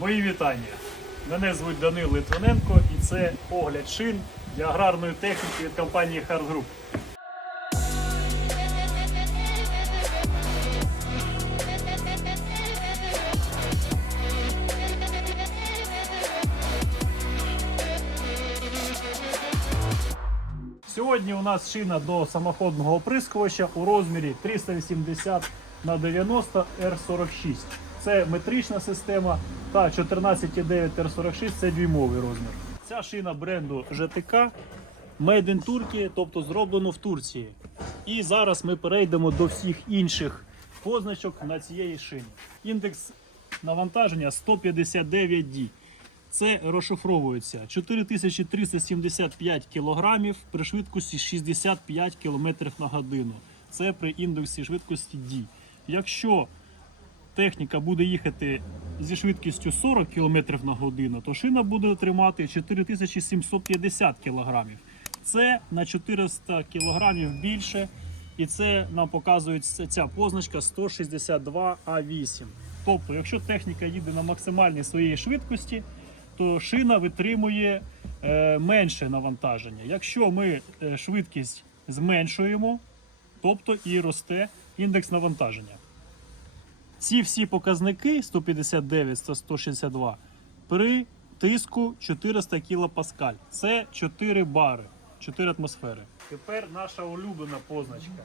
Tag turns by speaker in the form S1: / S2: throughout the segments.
S1: Мої вітання. Мене звуть Данил Литвиненко і це огляд шин для аграрної техніки від компанії Hard Group. Сьогодні у нас шина до самоходного оприскувача у розмірі 380 на 90 R46. Це метрична система та 14,9 R46 це дюймовий розмір. Ця шина бренду GTK Made in Turkey, тобто зроблено в Турції. І зараз ми перейдемо до всіх інших позначок на цієї шині. Індекс навантаження 159D. Це розшифровується 4375 кг при швидкості 65 км на годину. Це при індексі швидкості D. Якщо техніка буде їхати зі швидкістю 40 км на годину, то шина буде тримати 4750 кг. Це на 400 кг більше. І це нам показує ця позначка 162 А8. Тобто, якщо техніка їде на максимальній своїй швидкості, то шина витримує е, менше навантаження. Якщо ми е, швидкість зменшуємо, тобто і росте індекс навантаження. Ці всі показники 159 та 162 при тиску 400 кПа. Це 4 бари, 4 атмосфери. Тепер наша улюблена позначка.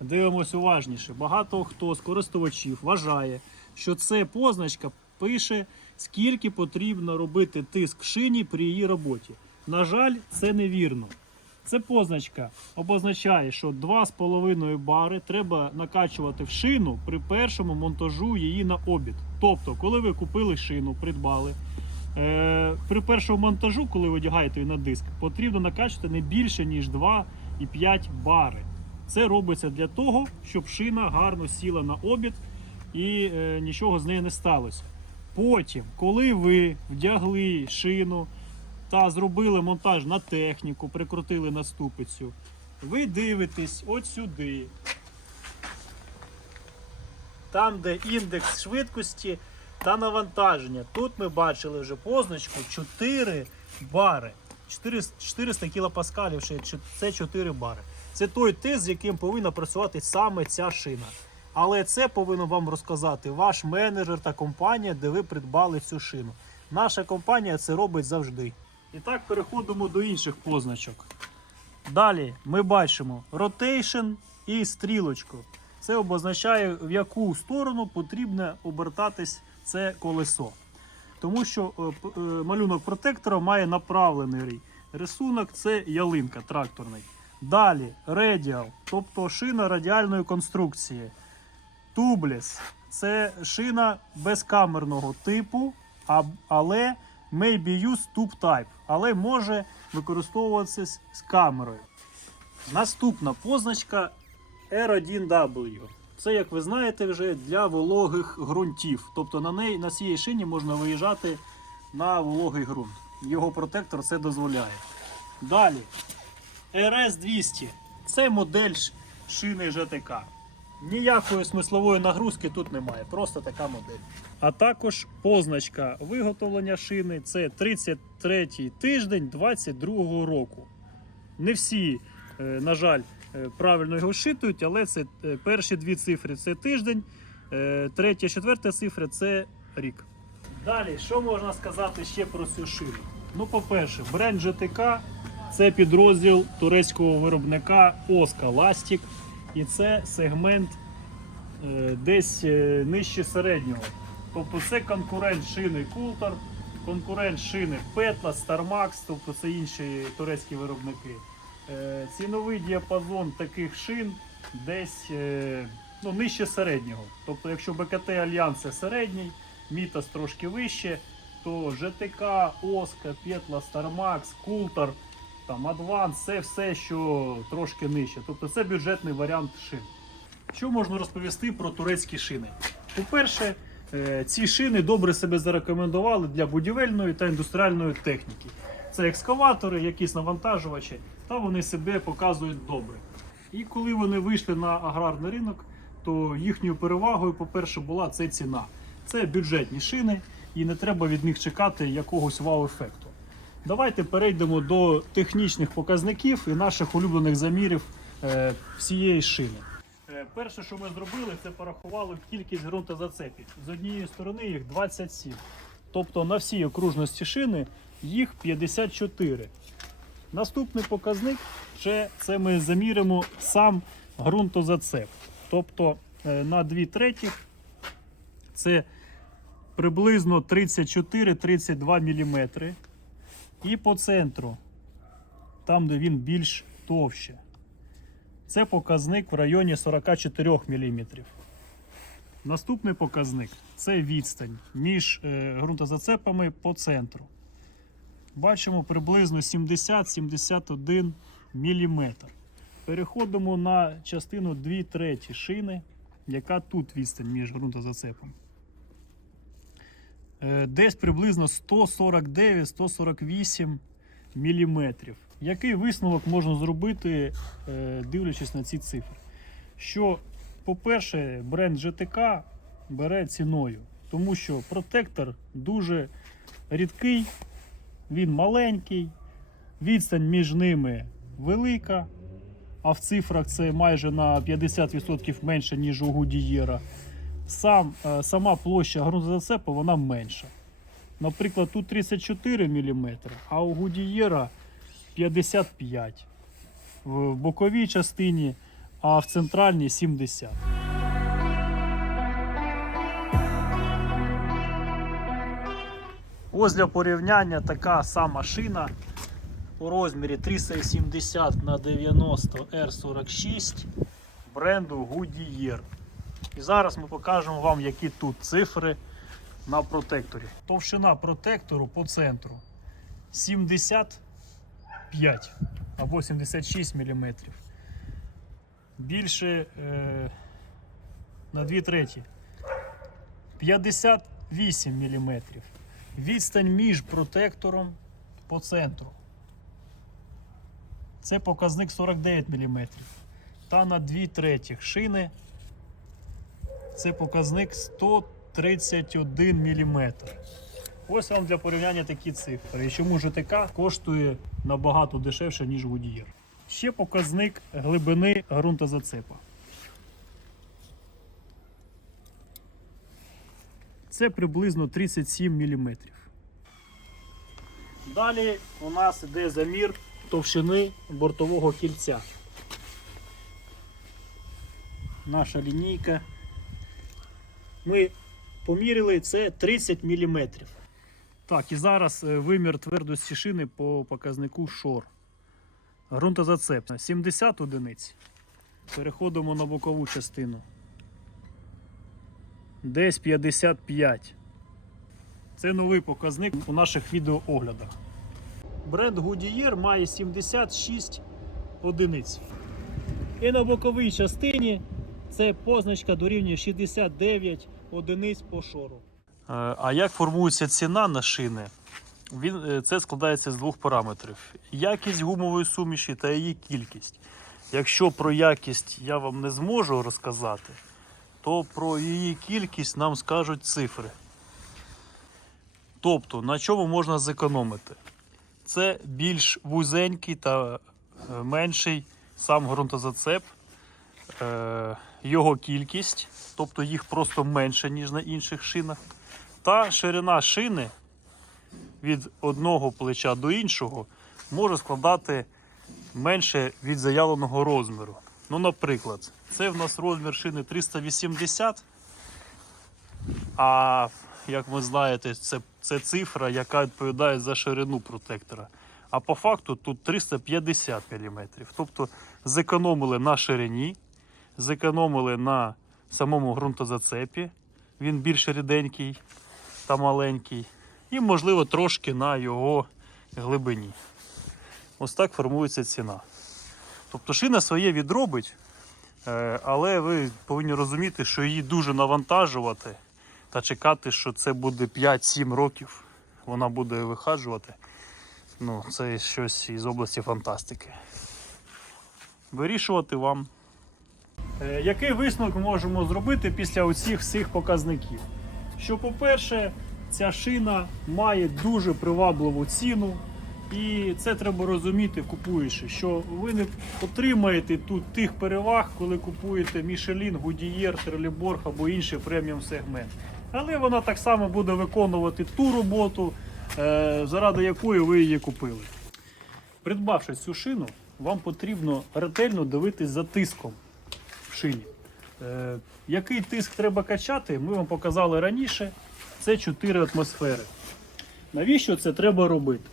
S1: Дивимось уважніше. Багато хто з користувачів вважає, що це позначка пише, скільки потрібно робити тиск шині при її роботі. На жаль, це невірно. Це позначка обозначає, що 2,5 бари треба накачувати в шину при першому монтажу її на обід. Тобто, коли ви купили шину, придбали, е, при першому монтажу, коли ви одягаєте її на диск, потрібно накачувати не більше, ніж 2,5 бари. Це робиться для того, щоб шина гарно сіла на обід і е, нічого з нею не сталося. Потім, коли ви вдягли шину та зробили монтаж на техніку, прикрутили на ступицю, ви дивитесь от сюди. Там, де індекс швидкості та навантаження. Тут ми бачили вже позначку 4 бари. 400 400 кілопаскалів, це 4 бари. Це той тиск, з яким повинна працювати саме ця шина. Але це повинен вам розказати ваш менеджер та компанія, де ви придбали цю шину. Наша компанія це робить завжди. І так переходимо до інших позначок. Далі ми бачимо rotation і стрілочку. Це обозначає, в яку сторону потрібно обертатись це колесо. Тому що е, е, малюнок протектора має направлений. Рисунок це ялинка тракторний. Далі радіал, тобто шина радіальної конструкції. Тубліс це шина безкамерного типу, але may be used tube type, але може використовуватися з камерою. Наступна позначка R1W. Це, як ви знаєте, вже для вологих ґрунтів. Тобто на неї на цій шині можна виїжджати на вологий ґрунт. Його протектор це дозволяє. Далі RS200. Це модель шини ЖТК. Ніякої смислової нагрузки тут немає, просто така модель. А також позначка виготовлення шини це 33 тиждень 22 року. Не всі, е, на жаль, е, правильно його вшитують, але це е, перші дві цифри це тиждень, третя, четверта цифра це рік. Далі, що можна сказати ще про цю шину? Ну, по-перше, бренд GTK це підрозділ турецького виробника Оска Ластік, і це сегмент е, десь е, нижче середнього. Тобто це конкурент шини Coulter, конкурент шини Petla, StarMax, тобто це інші турецькі виробники. Е, Ціновий діапазон таких шин десь ну, нижче середнього. Тобто, якщо БКТ Альянс середній, Мітас трошки вище, то ЖТК, Оска, Петла, StarMax, Coulter, там Advance, це все, що трошки нижче. Тобто це бюджетний варіант шин. Що можна розповісти про турецькі шини? По-перше, е, ці шини добре себе зарекомендували для будівельної та індустріальної техніки. Це екскаватори, якісь навантажувачі, та вони себе показують добре. І коли вони вийшли на аграрний ринок, то їхньою перевагою, по-перше, була це ціна. Це бюджетні шини, і не треба від них чекати якогось вау-ефекту. Давайте перейдемо до технічних показників і наших улюблених замірів е, всієї шини. Е, Перше, що ми зробили, це порахували кількість ґрунтозацепів. З однієї сторони їх 27. Тобто на всій окружності шини їх 54. Наступний показник це, це ми заміримо сам ґрунтозацеп. Тобто е, на 2 третіх це приблизно 34-32 мм. І по центру, там де він більш товще. Це показник в районі 44 мм. Наступний показник це відстань між е, ґрунтозацепами по центру. Бачимо приблизно 70-71 мм. Переходимо на частину 2 треті шини, яка тут відстань між ґрунтозацепом. Е, Десь приблизно 149-148 мм. Який висновок можна зробити, е, дивлячись на ці цифри? Що, по-перше, бренд GTK бере ціною, тому що протектор дуже рідкий, він маленький, відстань між ними велика, а в цифрах це майже на 50% менше, ніж у Гудієра. Сам, е, сама площа ґрунтозацепу вона менша. Наприклад, тут 34 мм, а у Гудієра 55 в боковій частині, а в центральній 70. Ось для порівняння така сама шина у розмірі 370 на 90 R46 бренду Goodyear. І зараз ми покажемо вам, які тут цифри на протекторі. Товщина протектору по центру 75 або 76 мм. Більше е, на 2 треті 58 мм. Відстань між протектором по центру. Це показник 49 мм. Та на 2 третіх шини це показник 131 мм. Ось вам для порівняння такі цифри. І чому ЖТК коштує набагато дешевше, ніж Goodyear. Ще показник глибини ґрунтозацепа. Це приблизно 37 мм. Далі у нас йде замір товщини бортового кільця. Наша лінійка. Ми поміряли це 30 мм. Так, і зараз е, вимір твердості шини по показнику шор. Грунтозацеп 70 одиниць. Переходимо на бокову частину. Десь 55. Це новий показник у наших відеооглядах. Бренд Goodyear має 76 одиниць. І на боковій частині це позначка дорівнює 69 одиниць по шору. Е, А як формується ціна на шини? Він, е, це складається з двох параметрів: якість гумової суміші та її кількість. Якщо про якість я вам не зможу розказати, то про її кількість нам скажуть цифри. Тобто, на чому можна зекономити? Це більш вузенький та е, менший сам ґрунтозацеп, його кількість, тобто їх просто менше, ніж на інших шинах. Та ширина шини від одного плеча до іншого може складати менше від заявленого розміру. Ну, наприклад, це в нас розмір шини 380, а як ви знаєте, це, це цифра, яка відповідає за ширину протектора. А по факту тут 350 мм. Тобто зекономили на ширині, зекономили на самому ґрунтозацепі, він більш ріденький та маленький, і, можливо, трошки на його глибині. Ось так формується ціна. Тобто шина своє відробить, е, але ви повинні розуміти, що її дуже навантажувати та чекати, що це буде 5-7 років, вона буде вихаджувати. Ну, це щось із області фантастики. Вирішувати вам. Е, Який висновок можемо зробити після усіх всіх показників? Що, по-перше, ця шина має дуже привабливу ціну. І це треба розуміти, купуючи, що ви не отримаєте тут тих переваг, коли купуєте Michelin, Goodyear, Trelleborg або інший преміум сегмент. Але вона так само буде виконувати ту роботу, е, заради якої ви її купили. Придбавши цю шину, вам потрібно ретельно дивитись за тиском шині. Е, який тиск треба качати, ми вам показали раніше. Це 4 атмосфери. Навіщо це треба робити?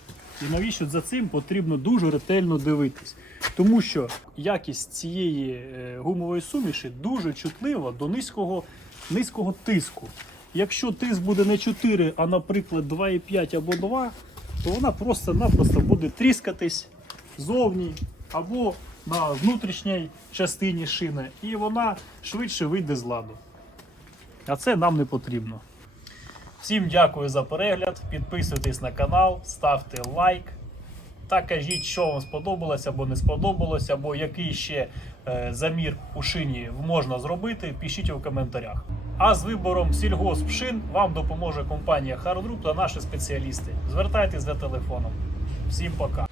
S1: І навіщо за цим потрібно дуже ретельно дивитись? Тому що якість цієї е, гумової суміші дуже чутлива до низького, низького тиску. Якщо тиск буде не 4, а, наприклад, 2,5 або 2, то вона просто-напросто буде тріскатись зовні або на внутрішній частині шини, і вона швидше вийде з ладу. А це нам не потрібно. Всім дякую за перегляд. Підписуйтесь на канал, ставте лайк. Та кажіть, що вам сподобалось або не сподобалось, або який ще е, замір у шині можна зробити, пишіть у коментарях. А з вибором сільгоспшин вам допоможе компанія Hard Group та наші спеціалісти. Звертайтесь за телефоном. Всім пока!